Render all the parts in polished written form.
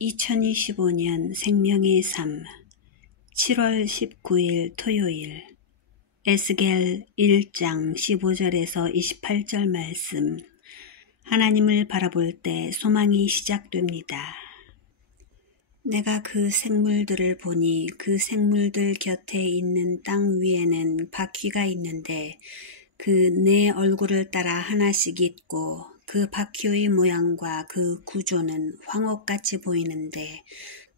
2025년 생명의 삶 7월 19일 토요일 에스겔 1장 15절에서 28절 말씀. 하나님을 바라볼 때 소망이 시작됩니다. 내가 그 생물들을 보니 그 생물들 곁에 있는 땅 위에는 바퀴가 있는데 그 네 얼굴을 따라 하나씩 있고 그 바퀴의 모양과 그 구조는 황옥같이 보이는데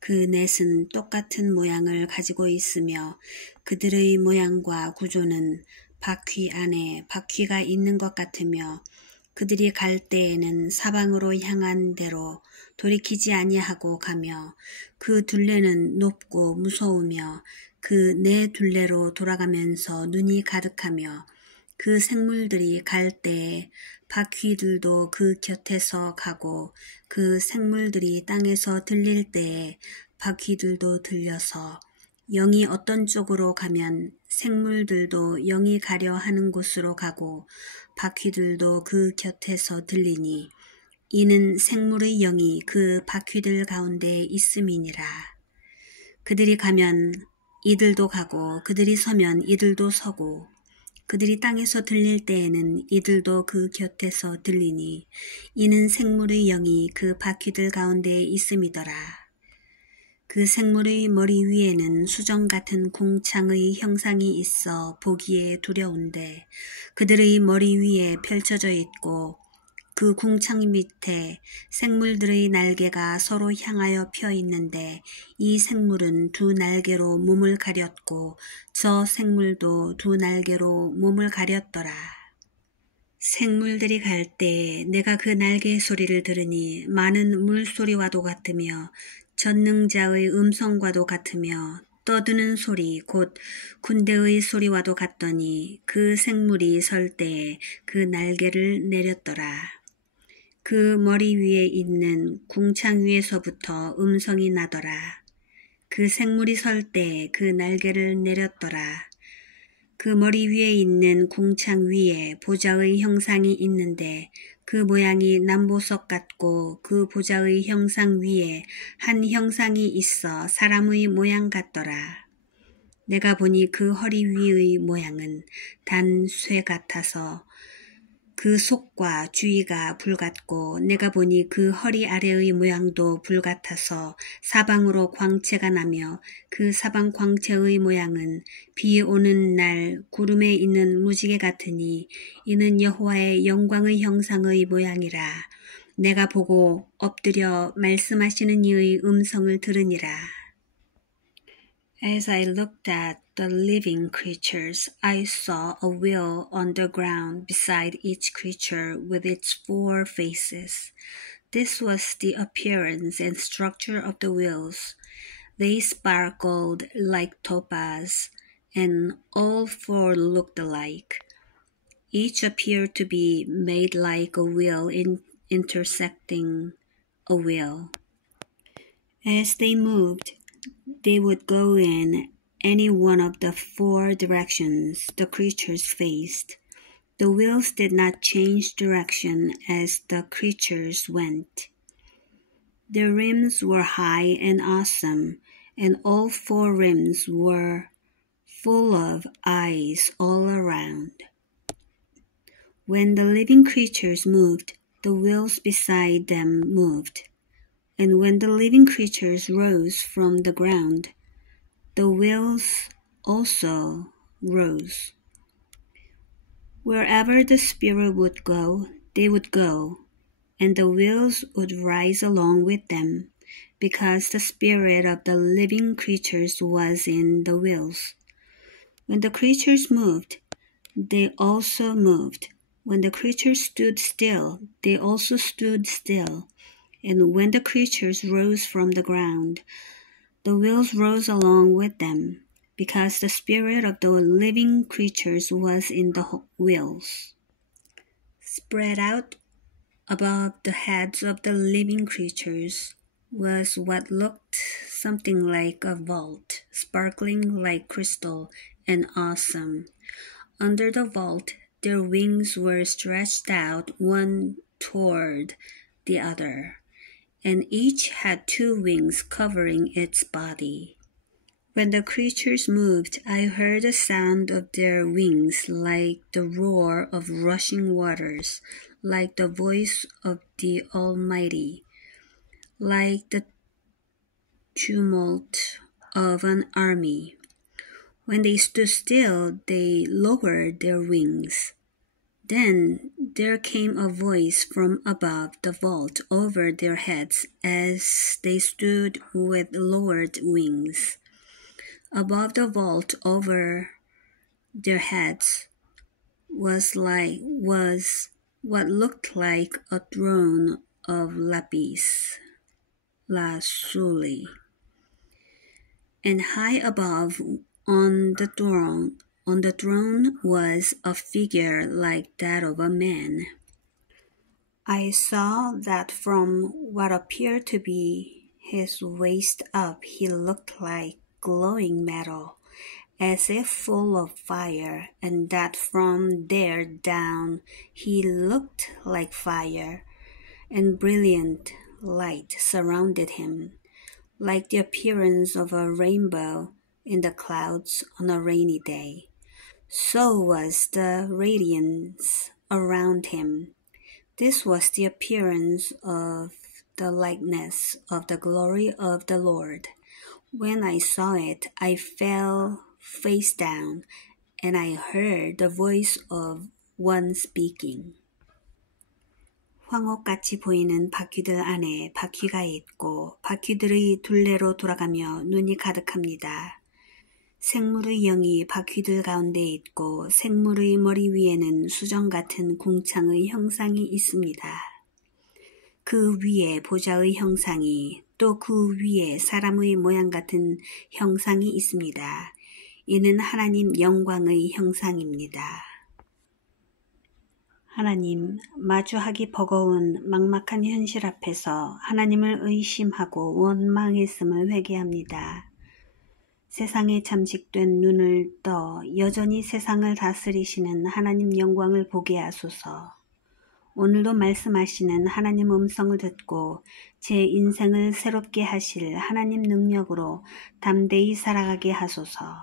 그 넷은 똑같은 모양을 가지고 있으며 그들의 모양과 구조는 바퀴 안에 바퀴가 있는 것 같으며 그들이 갈 때에는 사방으로 향한 대로 돌이키지 아니하고 가며 그 둘레는 높고 무서우며 그 네 둘레로 돌아가면서 눈이 가득하며 그 생물들이 갈 때에 바퀴들도 그 곁에서 가고 그 생물들이 땅에서 들릴 때에 바퀴들도 들려서 영이 어떤 쪽으로 가면 생물들도 영이 가려 하는 곳으로 가고 바퀴들도 그 곁에서 들리니 이는 생물의 영이 그 바퀴들 가운데 있음이니라. 그들이 가면 이들도 가고 그들이 서면 이들도 서고 그들이 땅에서 들릴 때에는 이들도 그 곁에서 들리니 이는 생물의 영이 그 바퀴들 가운데 있음이더라. 그 생물의 머리 위에는 수정 같은 궁창의 형상이 있어 보기에 두려운데 그들의 머리 위에 펼쳐져 있고 그 궁창 밑에 생물들의 날개가 서로 향하여 펴 있는데 이 생물은 두 날개로 몸을 가렸고 저 생물도 두 날개로 몸을 가렸더라. 생물들이 갈 때 내가 그 날개의 소리를 들으니 많은 물소리와도 같으며 전능자의 음성과도 같으며 떠드는 소리 곧 군대의 소리와도 같더니 그 생물이 설 때에 그 날개를 내렸더라. 그 머리 위에 있는 궁창 위에서부터 음성이 나더라. 그 생물이 설 때에 그 날개를 내렸더라. 그 머리 위에 있는 궁창 위에 보좌의 형상이 있는데 그 모양이 남보석 같고 그 보좌의 형상 위에 한 형상이 있어 사람의 모양 같더라. 내가 보니 그 허리 위의 모양은 단 쇠 같아서 그 속과 주위가 불같고 내가 보니 그 허리 아래의 모양도 불같아서 사방으로 광채가 나며 그 사방 광채의 모양은 비 오는 날 구름에 있는 무지개 같으니 이는 여호와의 영광의 형상의 모양이라. 내가 보고 엎드려 말씀하시는 이의 음성을 들으니라. As I looked at the living creatures, I saw a wheel on the ground beside each creature with its 4 faces. This was the appearance and structure of the wheels. They sparkled like topaz, and all 4 looked alike. Each appeared to be made like a wheel intersecting a wheel. As they moved, they would go in any one of the 4 directions the creatures faced. The wheels did not change direction as the creatures went. Their rims were high and awesome, and all 4 rims were full of eyes all around. When the living creatures moved, the wheels beside them moved. And when the living creatures rose from the ground, the wheels also rose. Wherever the Spirit would go, they would go, and the wheels would rise along with them, because the spirit of the living creatures was in the wheels. When the creatures moved, they also moved. When the creatures stood still, they also stood still. And when the creatures rose from the ground, the wheels rose along with them, because the spirit of the living creatures was in the wheels. Spread out above the heads of the living creatures was what looked something like a vault, sparkling like crystal and awesome. Under the vault, their wings were stretched out one toward the other, and each had 2 wings covering its body. When the creatures moved, I heard the sound of their wings like the roar of rushing waters, like the voice of the Almighty, like the tumult of an army. When they stood still, they lowered their wings. Then there came a voice from above the vault over their heads as they stood with lowered wings. Above the vault over their heads was what looked like a throne of lapis lazuli, and high above on the throne was a figure like that of a man. I saw that from what appeared to be his waist up, he looked like glowing metal, as if full of fire, and that from there down he looked like fire, and brilliant light surrounded him, like the appearance of a rainbow in the clouds on a rainy day. So was the radiance around him. This was the appearance of the likeness of the glory of the Lord. When I saw it, I fell face down, and I heard the voice of one speaking. 황옥같이 보이는 바퀴들 안에 바퀴가 있고 바퀴들의 둘레로 돌아가며 눈이 가득합니다. 생물의 영이 바퀴들 가운데 있고 생물의 머리 위에는 수정 같은 궁창의 형상이 있습니다. 그 위에 보좌의 형상이 또 그 위에 사람의 모양 같은 형상이 있습니다. 이는 하나님 영광의 형상입니다. 하나님, 마주하기 버거운 막막한 현실 앞에서 하나님을 의심하고 원망했음을 회개합니다. 세상에 잠식된 눈을 떠 여전히 세상을 다스리시는 하나님 영광을 보게 하소서. 오늘도 말씀하시는 하나님 음성을 듣고 제 인생을 새롭게 하실 하나님 능력으로 담대히 살아가게 하소서.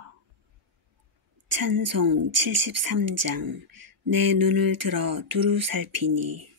찬송 73장 내 눈을 들어 두루 살피니